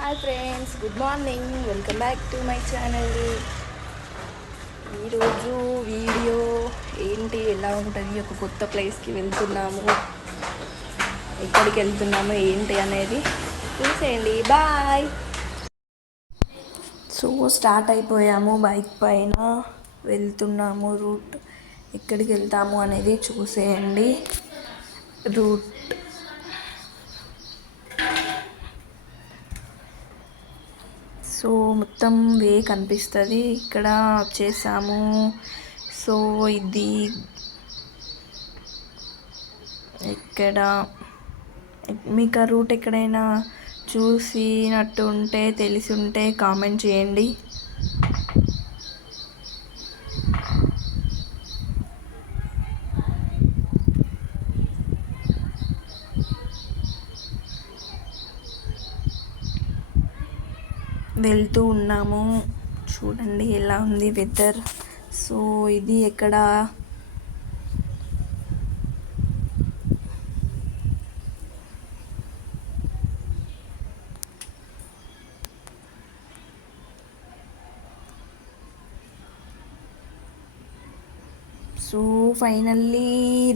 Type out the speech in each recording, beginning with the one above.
Hi friends good morning welcome back to my channel ఈరోజు video ఏంటి? ఎలా ఉంటుంది? ఒక కొత్త ప్లేస్కి వెళ్తున్నాము. ఎక్కడికి వెళ్తున్నాము? ఏంటి అనేది చూసేయండి. బాయ్ సో స్టార్ట్ అయిపోయాము. బైక్ పైన వెళ్తున్నాము. రూట్ ఎక్కడికి వెళ్తాము అనేది చూసేయండి. రూట్ సో మొత్తం వే కనిపిస్తుంది. ఇక్కడ వచ్చేసాము సో ఇది ఇక్కడ మీకు ఆ రూట్ ఎక్కడైనా చూసినట్టు ఉంటే తెలిసి ఉంటే కామెంట్ చేయండి. వెళ్తూ ఉన్నాము. చూడండి ఎలా ఉంది వెదర్ సో ఇది ఎక్కడ? సో ఫైనల్లీ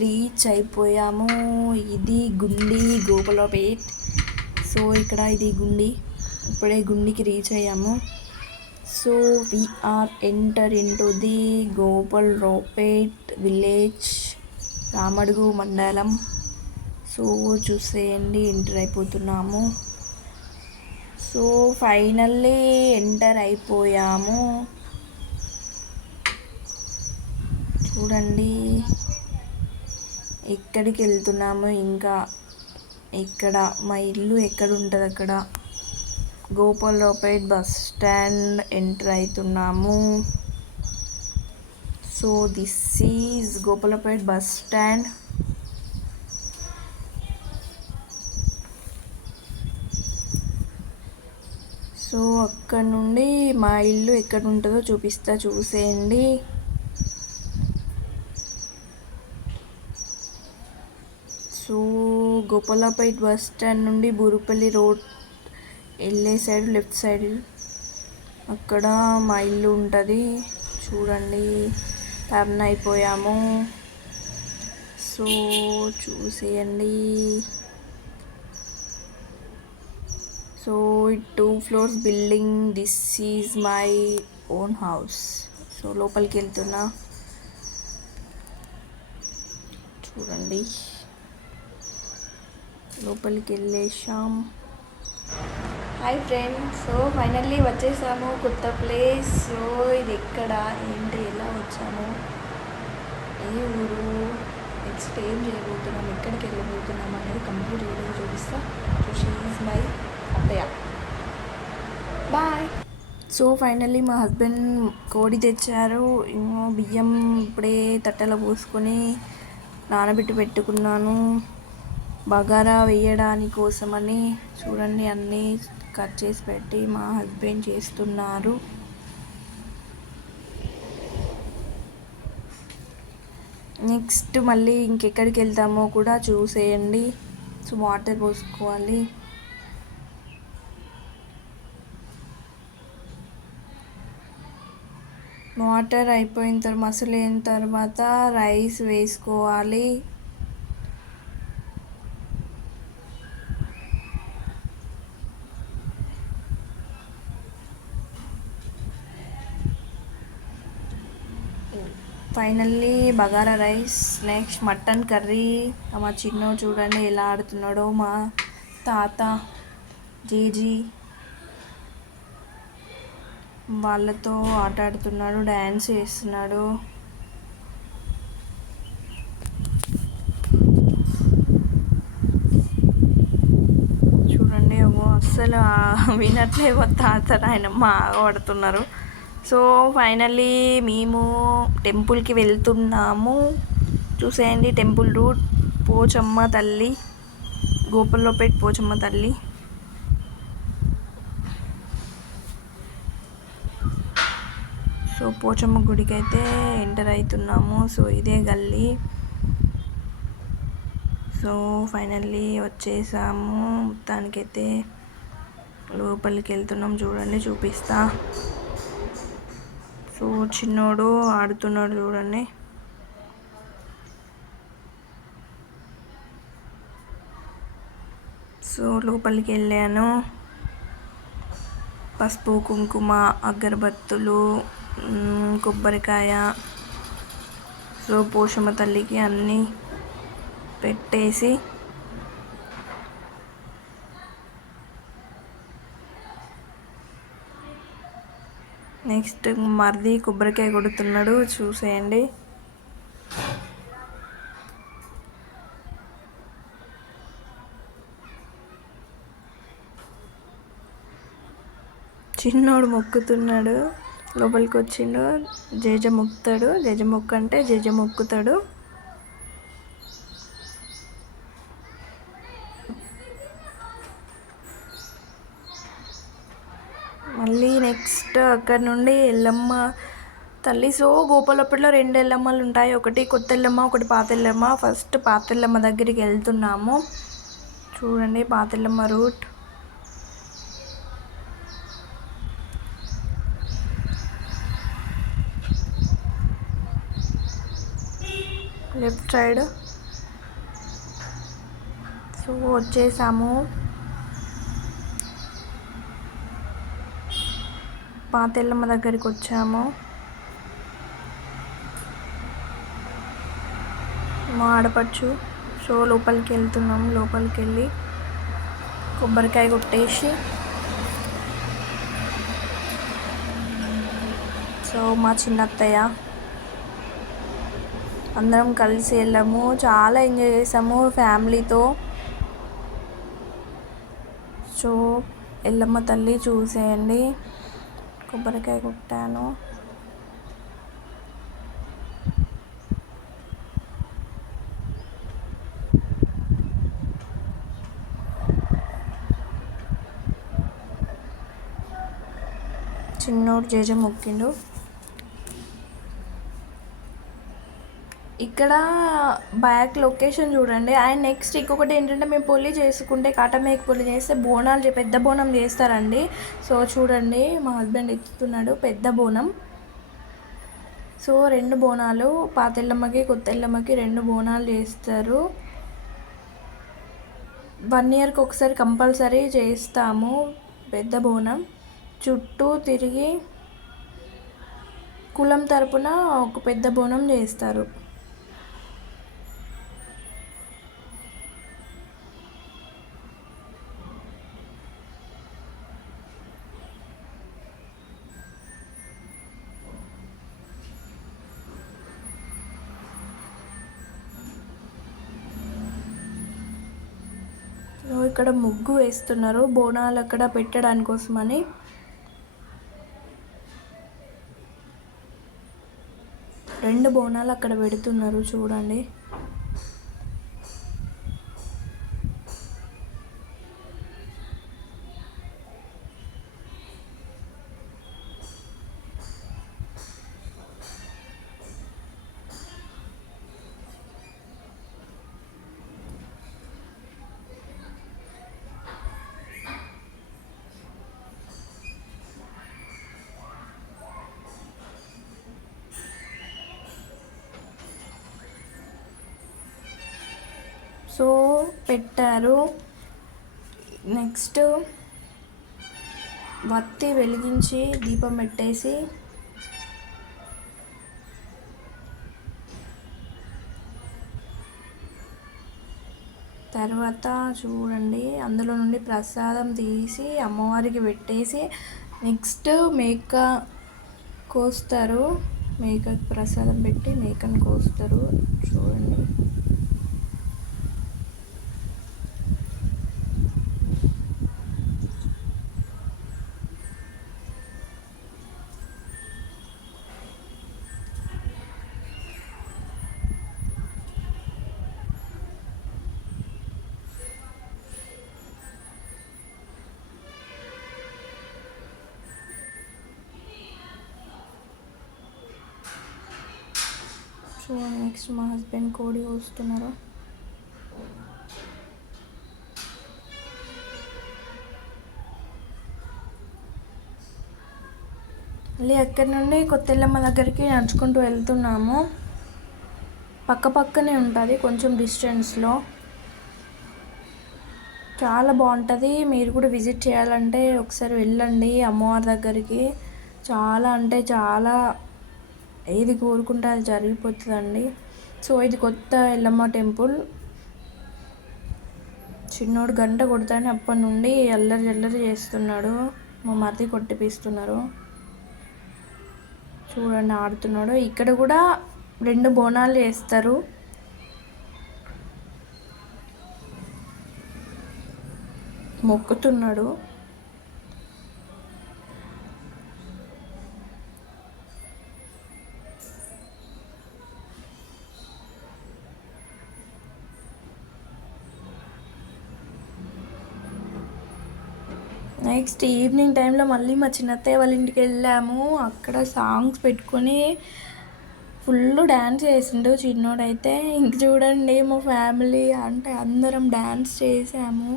రీచ్ అయిపోయాము. ఇది గుండి గోపాలపేట్. సో ఇక్కడ ఇది గుండి. ఇప్పుడే గుండికి రీచ్ అయ్యాము. So we are enter into the Gopalraopet village Ramadugu మండలం సో చూసేయండి ఎంటర్ అయిపోతున్నాము. సో ఫైనల్లీ ఎంటర్ అయిపోయాము. చూడండి ఎక్కడికి వెళ్తున్నాము? ఇంకా ఇక్కడ మా ఇల్లు ఎక్కడ ఉంటుంది అక్కడ? గోపాలరావుపేట్ బస్ స్టాండ్ ఎంటర్ అవుతున్నాము so this is Gopalpet bus stand. So అక్కడ నుండి మా ఇల్లు ఎక్కడ ఉంటుందో చూపిస్తా చూసేయండి. సో గోపాలపేట్ బస్ స్టాండ్ నుండి బూరుపల్లి రోడ్ వెళ్ళే సైడ్ లెఫ్ట్ సైడ్. అక్కడ మా ఇల్లు ఉంటుంది. చూడండి టర్న్ అయిపోయాము. సో చూసేయండి. So two floors building this is my own house so లోపలికి వెళ్తున్నా. చూడండి. లోపలికి వెళ్ళేసాం హాయ్ ఫ్రెండ్స్ సో ఫైనల్లీ వచ్చేసాము. కొత్త ప్లేస్ సో ఇది ఎక్కడ? ఏంటి? ఎలా వచ్చాము? ఏ ఊరు? నెక్స్ట్ ఏం చేయబోతున్నాం. ఎక్కడికి వెళ్ళబోతున్నాం అనేది కంప్లీట్ వీడియో చూపిస్తా. సో మై అత్తయ్య. బాయ్ సో ఫైనల్లీ మా హస్బెండ్ కోడి తెచ్చారు. ఏమో బియ్యం ఇప్పుడే తట్టలో పోసుకొని నానబెట్టి పెట్టుకున్నాను. బగారా వేయడానికి కోసమని చూడండి అన్నీ కట్ చేసి పెట్టి మా హస్బెండ్ చేస్తున్నారు. నెక్స్ట్ మళ్ళీ ఇంకెక్కడికి వెళ్తామో కూడా చూసేయండి. సో వాటర్ పోసుకోవాలి. వాటర్ అయిపోయిన తర్వాత మసలైన తర్వాత రైస్ వేసుకోవాలి. Finally bagara rice next mutton curry. మా చిన్నో చూడండి ఎలా ఆడుతున్నాడో మా తాత జేజీ. వాళ్ళతో ఆట ఆడుతున్నాడు డ్యాన్స్ చేస్తున్నాడు. చూడండి అసలు అస్సలు వినట్లేవో తాత ఆయన మా ఆడుతున్నారు. సో ఫైనల్లీ మేము టెంపుల్కి వెళ్తున్నాము. చూసేయండి టెంపుల్ రూట్. పోచమ్మ తల్లి గోపల్లోపేట్ పోచమ్మ తల్లి. సో పోచమ్మ గుడికి అయితే ఎంటర్ అవుతున్నాము సో ఇదే గల్లీ. సో ఫైనల్లీ వచ్చేసాము. మొత్తానికైతే లోపలికి వెళ్తున్నాం. చూడండి చూపిస్తా. సో చిన్నోడు ఆడుతున్నాడు చూడండి. సో లోపలికి వెళ్ళాను. పసుపు కుంకుమ అగరబత్తులు కొబ్బరికాయ సో పోషమ్మ తల్లికి అన్నీ పెట్టేసి నెక్స్ట్ మరిది కొబ్బరికాయ కొడుతున్నాడు చూసేయండి. చిన్నోడు మొక్కుతున్నాడు లోపలికి వచ్చిండు. జేజ మొక్కుతాడు జేజ మొక్క అంటే జేజ మొక్కుతాడు. అక్కడ నుండి ఎల్లమ్మ తల్లి. సో గోపాలప్పట్లో రెండు ఎల్లమ్మలు ఉంటాయి. ఒకటి కొత్త ఎల్లమ్మ ఒకటి పాతెల్లమ్మ ఫస్ట్ పాతెల్లమ్మ దగ్గరికి వెళ్తున్నాము. చూడండి Pathellamma route. Left side. So వచ్చేసాము. పాతెల్లమ్మ దగ్గరికి వచ్చాము. మా ఆడపడుచు సో లోపలికి వెళ్తున్నాము. లోపలికి వెళ్ళి కొబ్బరికాయ కొట్టేసి సో మా చిన్నత్తయ్య అందరం కలిసి వెళ్ళాము. చాలా ఎంజాయ్ చేసాము ఫ్యామిలీతో. సో ఎల్లమ్మ తల్లి చూసేయండి. కొబ్బరికాయ కొట్టాను. చిన్నోడు జేజ మొక్కిండు. ఇక్కడ బ్యాక్ లొకేషన్ చూడండి. అండ్ నెక్స్ట్ ఇంకొకటి ఏంటంటే మేము పొల్లి చేసుకుంటే కాటమేక పొల్లి చేస్తే బోనాలు చే- పెద్ద బోనం చేస్తారండి. సో చూడండి మా హస్బెండ్ ఎత్తుతున్నాడు పెద్ద బోనం. సో రెండు బోనాలు పాతెల్లమ్మకి కొత్తెల్లమ్మకి రెండు బోనాలు చేస్తారు. వన్ ఇయర్కి ఒకసారి కంపల్సరీ చేస్తాము పెద్ద బోనం. చుట్టూ తిరిగి కులం తరపున ఒక పెద్ద బోనం చేస్తారు. ఇక్కడ ముగ్గు వేస్తున్నారు బోనాలు అక్కడ పెట్టడానికి కోసమని రెండు బోనాలు అక్కడ పెడుతున్నారు చూడండి. సో పెట్టారు. నెక్స్ట్ వత్తి వెలిగించి దీపం పెట్టేసి తర్వాత చూడండి అందులో నుండి ప్రసాదం తీసి అమ్మవారికి పెట్టేసి నెక్స్ట్ మేక కోస్తారు. మేకకు ప్రసాదం పెట్టి మేకను కోస్తారు. చూడండి. సో నెక్స్ట్ మా హస్బెండ్ కోడి వస్తున్నారు మళ్ళీ అక్కడి నుండి కొత్తెల్లమ్మ దగ్గరికి నడుచుకుంటూ వెళ్తున్నాము. పక్క పక్కనే ఉంటుంది కొంచెం డిస్టెన్స్లో చాలా బాగుంటుంది. మీరు కూడా విజిట్ చేయాలంటే ఒకసారి వెళ్ళండి అమ్మవారి దగ్గరికి. చాలా అంటే చాలా ఏది కోరుకుంటే అది జరిగిపోతుందండి. సో ఇది కొత్త ఎల్లమ్మ టెంపుల్. చిన్నోడు గంట కొడతాడని అప్పటి నుండి అల్లరి అల్లరి చేస్తున్నాడు. మా మరిది కొట్టిపిస్తున్నారు చూడండి ఆడుతున్నాడు. ఇక్కడ కూడా రెండు బోనాలు చేస్తారు. మొక్కుతున్నాడు. నెక్స్ట్ ఈవినింగ్ టైంలో మళ్ళీ మా చిన్నత్తయ్య వాళ్ళ ఇంటికి వెళ్ళాము. అక్కడ సాంగ్స్ పెట్టుకొని ఫుల్ డ్యాన్స్ చేసిండు చిన్నోడైతే. ఇంక చూడండి మా ఫ్యామిలీ అంటే అందరం డ్యాన్స్ చేసాము.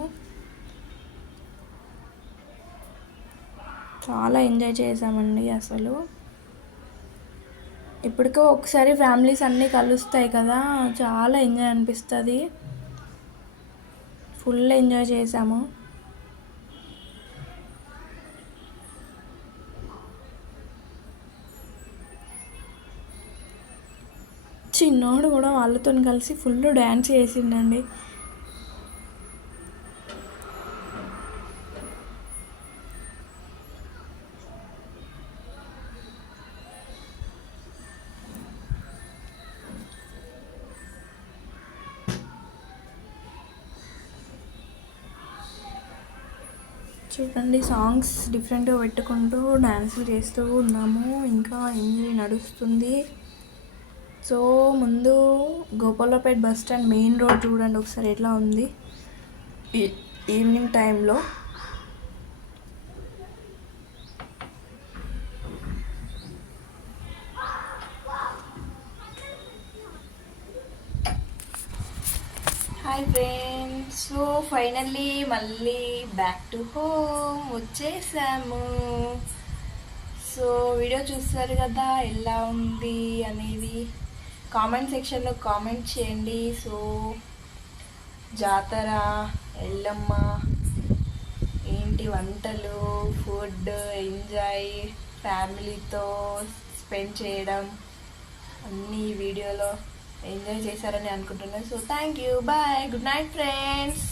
చాలా ఎంజాయ్ చేసామండి అసలు. ఇప్పటికో ఒకసారి ఫ్యామిలీస్ అన్నీ కలుస్తాయి కదా చాలా ఎంజాయ్ అనిపిస్తుంది. ఫుల్ ఎంజాయ్ చేసాము. చిన్నోడు కూడా వాళ్ళతో కలిసి ఫుల్ డ్యాన్స్ చేసిండండి. చూడండి సాంగ్స్ డిఫరెంట్గా పెట్టుకుంటూ డ్యాన్సులు చేస్తూ ఉన్నాము. ఇంకా ఏమి నడుస్తుంది? సో ముందు Gopalpeta bus stand main road చూడండి ఒకసారి ఎట్లా ఉంది. ఈవినింగ్ టైంలో. హాయ్ ఫ్రెండ్స్ సో ఫైనల్లీ మళ్ళీ బ్యాక్ టు హోమ్ వచ్చేసాము. సో వీడియో చూస్తారు కదా ఎలా ఉంది అనేది కామెంట్ సెక్షన్లో కామెంట్ చేయండి. సో జాతర ఎల్లమ్మ ఏంటి వంటలు ఫుడ్ ఎంజాయ్ ఫ్యామిలీతో స్పెండ్ చేయడం అన్నీ వీడియోలో ఎంజాయ్ చేశారని అనుకుంటున్నాను so thank you. Bye. Good night friends.